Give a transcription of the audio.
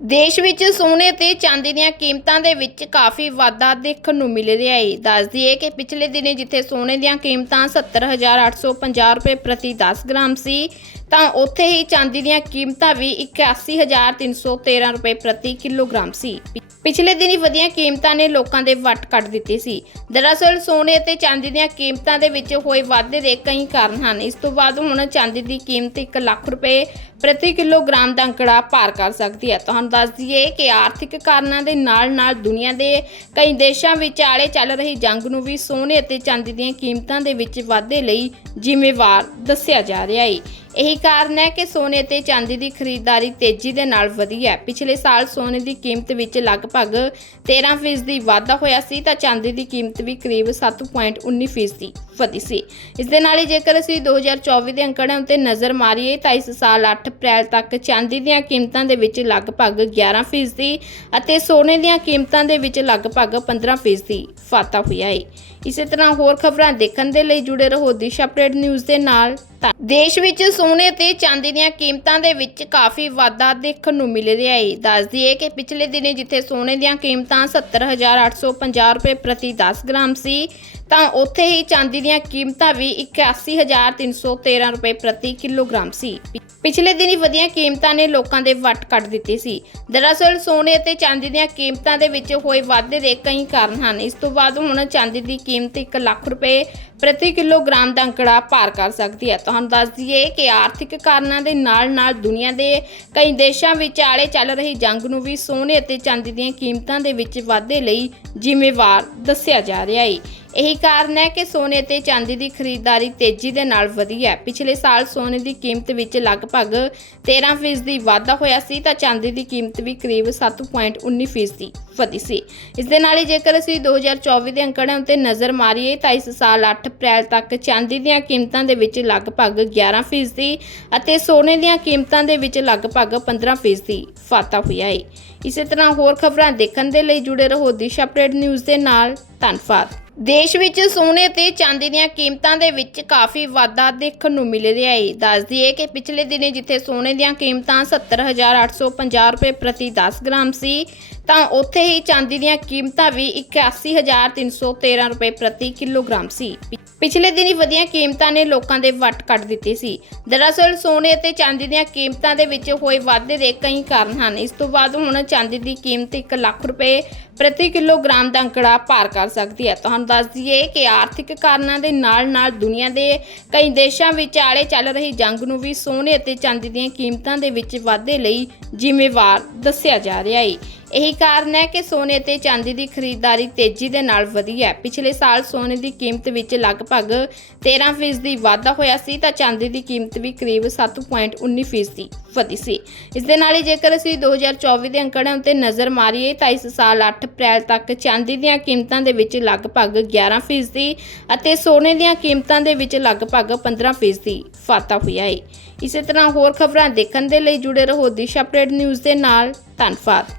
ਦੇਸ਼ ਵਿੱਚ ਸੋਨੇ ਤੇ ਚਾਂਦੀ ਦੀਆਂ ਕੀਮਤਾਂ ਦੇ ਵਿੱਚ ਕਾਫੀ ਵਾਧਾ ਦੇਖਣ ਨੂੰ ਮਿਲ ਰਿਹਾ ਹੈ। ਦੱਸਦੀ ਹੈ ਕਿ ਪਿਛਲੇ ਦਿਨੇ ਜਿੱਥੇ ਸੋਨੇ ਦੀਆਂ ਕੀਮਤਾਂ 70850 ਰੁਪਏ ਪ੍ਰਤੀ 10 ਗ੍ਰਾਮ ਸੀ ਤਾਂ ਉੱਥੇ ਹੀ ਚਾਂਦੀ ਦੀਆਂ ਕੀਮਤਾਂ ਵੀ 81313 ਰੁਪਏ ਪ੍ਰਤੀ ਕਿਲੋਗ੍ਰਾਮ ਸੀ। ਪਿਛਲੇ ਦਿਨੀ ਵਧੀਆਂ ਕੀਮਤਾਂ ਨੇ ਲੋਕਾਂ ਦੇ ਵੱਟ ਕੱਢ ਦਿੱਤੇ ਸੀ। ਦਰਅਸਲ ਸੋਨੇ ਅਤੇ ਚਾਂਦੀ ਦੀਆਂ ਕੀਮਤਾਂ ਦੇ ਵਿੱਚ ਹੋਏ ਵਾਧੇ ਦੇ ਕਈ ਕਾਰਨ ਹਨ। ਇਸ ਤੋਂ ਬਾਅਦ ਹੁਣ ਚਾਂਦੀ ਦੀ ਕੀਮਤ 1 ਲੱਖ ਰੁਪਏ ਪ੍ਰਤੀ ਕਿਲੋਗ੍ਰਾਮ ਦਾ ਅੰਕੜਾ ਪਾਰ ਕਰ ਸਕਦੀ ਹੈ। ਤੁਹਾਨੂੰ ਦੱਸ ਦਈਏ ਕਿ ਆਰਥਿਕ ਕਾਰਨਾਂ ਦੇ ਨਾਲ-ਨਾਲ ਦੁਨੀਆ ਦੇ ਕਈ ਦੇਸ਼ਾਂ ਵਿੱਚ ਆਲੇ ਚੱਲ ਰਹੀ ਜੰਗ ਨੂੰ ਵੀ ਸੋਨੇ ਅਤੇ ਚਾਂਦੀ ਦੀਆਂ ਕੀਮਤਾਂ ਦੇ ਵਿੱਚ ਵਾਧੇ ਲਈ ਜ਼ਿੰਮੇਵਾਰ ਦੱਸਿਆ ਜਾ ਰਿਹਾ ਹੈ। ਇਹੀ ਕਾਰਨ ਹੈ ਕਿ ਸੋਨੇ ਤੇ ਚਾਂਦੀ ਦੀ ਖਰੀਦਦਾਰੀ ਤੇਜ਼ੀ ਦੇ ਨਾਲ ਵਧੀ ਹੈ। ਪਿਛਲੇ ਸਾਲ ਸੋਨੇ ਦੀ ਕੀਮਤ ਵਿੱਚ ਲਗਭਗ 13% ਦੀ ਵਾਧਾ ਹੋਇਆ ਸੀ, ਤਾਂ ਚਾਂਦੀ ਦੀ ਕੀਮਤ ਵੀ ਕਰੀਬ 7.19% ਦੀ ਵਧੀ ਸੀ। ਇਸ ਦੇ ਨਾਲ ਹੀ ਜੇਕਰ ਅਸੀਂ 2024 ਦੇ ਅੰਕੜਿਆਂ ਉੱਤੇ ਨਜ਼ਰ ਮਾਰੀਏ, ਤਾਂ ਇਸ ਸਾਲ 8 ਅਪ੍ਰੈਲ ਤੱਕ ਚਾਂਦੀ ਦੀਆਂ ਕੀਮਤਾਂ ਦੇ ਵਿੱਚ ਲਗਭਗ 11% ਦੀ ਅਤੇ ਸੋਨੇ ਦੀਆਂ ਕੀਮਤਾਂ ਦੇ ਵਿੱਚ ਲਗਭਗ 15% ਦੀ ਵਾਧਾ ਹੋਇਆ ਹੈ ਇਸੇ ਤਰ੍ਹਾਂ ਹੋਰ ਖਬਰਾਂ ਦੇਖਣ ਦੇ ਲਈ ਜੁੜੇ ਰਹੋ ਦਿਸ਼ਾ ਅਪਡੇਟ ਨਿਊਜ਼ ਦੇ ਨਾਲ। ਤਾਂ ਦੇਸ਼ ਵਿੱਚ ਸੋਨੇ ਤੇ ਚਾਂਦੀ ਦੀਆਂ ਕੀਮਤਾਂ ਦੇ ਵਿੱਚ ਕਾਫੀ ਵਾਧਾ ਦੇਖਣ ਨੂੰ ਮਿਲ ਰਿਹਾ ਹੈ। ਦੱਸਦੀ ਹੈ ਕਿ ਪਿਛਲੇ ਦਿਨੇ ਜਿੱਥੇ ਸੋਨੇ ਦੀਆਂ ਕੀਮਤਾਂ 70850 ਰੁਪਏ ਪ੍ਰਤੀ 10 ਗ੍ਰਾਮ ਸੀ ਤਾਂ ਉੱਥੇ ਹੀ ਚਾਂਦੀ ਦੀਆਂ ਕੀਮਤਾਂ ਵੀ 81313 ਰੁਪਏ ਪ੍ਰਤੀ ਕਿਲੋਗ੍ਰਾਮ ਸੀ। ਪਿਛਲੇ ਦਿਨੀ ਵਧੀਆਂ ਕੀਮਤਾਂ ਨੇ ਲੋਕਾਂ ਦੇ ਵੱਟ ਕੱਢ ਦਿੱਤੇ ਸੀ। ਦਰਅਸਲ ਸੋਨੇ ਅਤੇ ਚਾਂਦੀ ਦੀਆਂ ਕੀਮਤਾਂ ਦੇ ਵਿੱਚ ਹੋਏ ਵਾਧੇ ਦੇ ਕਈ ਕਾਰਨ ਹਨ। ਇਸ ਤੋਂ ਬਾਅਦ ਹੁਣ ਚਾਂਦੀ ਦੀ ਕੀਮਤ 1 ਲੱਖ ਰੁਪਏ ਪ੍ਰਤੀ ਕਿਲੋਗ੍ਰਾਮ ਦਾ ਅੰਕੜਾ ਪਾਰ ਕਰ ਸਕਦੀ ਹੈ। ਤੁਹਾਨੂੰ ਦੱਸ ਦਈਏ ਕਿ ਆਰਥਿਕ ਕਾਰਨਾਂ ਦੇ ਨਾਲ-ਨਾਲ ਦੁਨੀਆ ਦੇ ਕਈ ਦੇਸ਼ਾਂ ਵਿੱਚ ਆਲੇ ਚੱਲ ਰਹੀ ਜੰਗ ਨੂੰ ਵੀ ਸੋਨੇ ਅਤੇ ਚਾਂਦੀ ਦੀਆਂ ਕੀਮਤਾਂ ਦੇ ਵਿੱਚ ਵਾਧੇ ਲਈ ਜ਼ਿੰਮੇਵਾਰ ਦੱਸਿਆ ਜਾ ਰਿਹਾ ਹੈ। ਇਹੀ ਕਾਰਨ ਹੈ ਕਿ ਸੋਨੇ ਤੇ ਚਾਂਦੀ ਦੀ ਖਰੀਦਦਾਰੀ ਤੇਜ਼ੀ ਦੇ ਨਾਲ ਵਧੀ ਹੈ। ਪਿਛਲੇ ਸਾਲ ਸੋਨੇ ਦੀ ਕੀਮਤ ਵਿੱਚ ਲਗਭਗ 13% ਦੀ ਵਾਧਾ ਹੋਇਆ ਸੀ, ਤਾਂ ਚਾਂਦੀ ਦੀ ਕੀਮਤ ਵੀ ਕਰੀਬ 7.19% ਦੀ ਵਧੀ ਸੀ। ਇਸ ਦੇ ਨਾਲ ਹੀ ਜੇਕਰ ਅਸੀਂ 2024 ਦੇ ਅੰਕੜਿਆਂ ਉੱਤੇ ਨਜ਼ਰ ਮਾਰੀਏ, ਤਾਂ ਇਸ ਸਾਲ 8 ਅਪ੍ਰੈਲ ਤੱਕ ਚਾਂਦੀ ਦੀਆਂ ਕੀਮਤਾਂ ਦੇ ਵਿੱਚ ਲਗਭਗ 11% ਦੀ ਅਤੇ ਸੋਨੇ ਦੀਆਂ ਕੀਮਤਾਂ ਦੇ ਵਿੱਚ ਲਗਭਗ 15% ਦੀ ਵਾਧਾ ਹੋਇਆ ਹੈ ਇਸੇ ਤਰ੍ਹਾਂ ਹੋਰ ਖਬਰਾਂ ਦੇਖਣ ਦੇ ਲਈ ਜੁੜੇ ਰਹੋ ਦਿਸ਼ਾ ਅਪਡੇਟ ਨਿਊਜ਼ ਦੇ ਨਾਲ। ਧੰਨਵਾਦ। ਦੇਸ਼ ਵਿੱਚ ਸੋਨੇ ਤੇ ਚਾਂਦੀ ਦੀਆਂ ਕੀਮਤਾਂ ਦੇ ਵਿੱਚ ਕਾਫੀ ਵਾਧਾ ਦੇਖਣ ਨੂੰ ਮਿਲ ਰਿਹਾ ਹੈ। ਦੱਸਦੀ ਹੈ ਕਿ ਪਿਛਲੇ ਦਿਨੇ ਜਿੱਥੇ ਸੋਨੇ ਦੀਆਂ ਕੀਮਤਾਂ 70850 ਰੁਪਏ ਪ੍ਰਤੀ 10 ਗ੍ਰਾਮ ਸੀ, ਤਾਂ ਉੱਥੇ ਹੀ ਚਾਂਦੀ ਦੀਆਂ ਕੀਮਤਾਂ ਵੀ 81313 ਰੁਪਏ ਪ੍ਰਤੀ ਕਿਲੋਗ੍ਰਾਮ ਸੀ। ਪਿਛਲੇ ਦਿਨੀ ਵਧੀਆਂ ਕੀਮਤਾਂ ਨੇ ਲੋਕਾਂ ਦੇ ਵੱਟ ਕੱਢ ਦਿੱਤੇ ਸੀ। ਦਰਅਸਲ ਸੋਨੇ ਅਤੇ ਚਾਂਦੀ ਦੀਆਂ ਕੀਮਤਾਂ ਦੇ ਵਿੱਚ ਹੋਏ ਵਾਧੇ ਦੇ ਕਈ ਕਾਰਨ ਹਨ। ਇਸ ਤੋਂ ਬਾਅਦ ਹੁਣ ਚਾਂਦੀ ਦੀ ਕੀਮਤ 1 ਲੱਖ ਰੁਪਏ ਪ੍ਰਤੀ ਕਿਲੋਗ੍ਰਾਮ ਦਾ ਅੰਕੜਾ ਪਾਰ ਕਰ ਸਕਦੀ ਹੈ। ਤੁਹਾਨੂੰ ਦੱਸ ਦਈਏ ਕਿ ਆਰਥਿਕ ਕਾਰਨਾਂ ਦੇ ਨਾਲ-ਨਾਲ ਦੁਨੀਆ ਦੇ ਕਈ ਦੇਸ਼ਾਂ ਵਿੱਚ ਆਲੇ ਚੱਲ ਰਹੀ ਜੰਗ ਨੂੰ ਵੀ ਸੋਨੇ ਅਤੇ ਚਾਂਦੀ ਦੀਆਂ ਕੀਮਤਾਂ ਦੇ ਵਿੱਚ ਵਾਧੇ ਲਈ ਜ਼ਿੰਮੇਵਾਰ ਦੱਸਿਆ ਜਾ ਰਿਹਾ ਹੈ। ਇਹੀ ਕਾਰਨ ਹੈ ਕਿ ਸੋਨੇ ਤੇ ਚਾਂਦੀ ਦੀ ਖਰੀਦਦਾਰੀ ਤੇਜ਼ੀ ਦੇ ਨਾਲ ਵਧੀ ਹੈ। ਪਿਛਲੇ ਸਾਲ ਸੋਨੇ ਦੀ ਕੀਮਤ ਵਿੱਚ ਲਗਭਗ 13% ਦੀ ਵਾਧਾ ਹੋਇਆ ਸੀ ਤਾਂ ਚਾਂਦੀ ਦੀ ਕੀਮਤ ਵੀ ਕਰੀਬ 7.19% ਦੀ ਵਧੀ ਸੀ। ਇਸ ਦੇ ਨਾਲ ਹੀ ਜੇਕਰ ਅਸੀਂ 2024 ਦੇ ਅੰਕੜਿਆਂ ਉੱਤੇ ਨਜ਼ਰ ਮਾਰੀਏ ਤਾਂ ਇਸ ਸਾਲ 8 ਅਪ੍ਰੈਲ ਤੱਕ ਚਾਂਦੀ ਦੀਆਂ ਕੀਮਤਾਂ ਦੇ ਵਿੱਚ ਲਗਭਗ 11% ਦੀ ਅਤੇ ਸੋਨੇ ਦੀਆਂ ਕੀਮਤਾਂ ਦੇ ਵਿੱਚ ਲਗਭਗ 15% ਦੀ ਵਾਧਾ ਹੋਇਆ ਹੈ ਇਸੇ ਤਰ੍ਹਾਂ ਹੋਰ ਖਬਰਾਂ ਦੇਖਣ ਦੇ ਲਈ ਜੁੜੇ ਰਹੋ ਦਿਸ਼ਾ ਅਪਡੇਟ ਨਿਊਜ਼ ਦੇ ਨਾਲ। ਧੰਨਵਾਦ।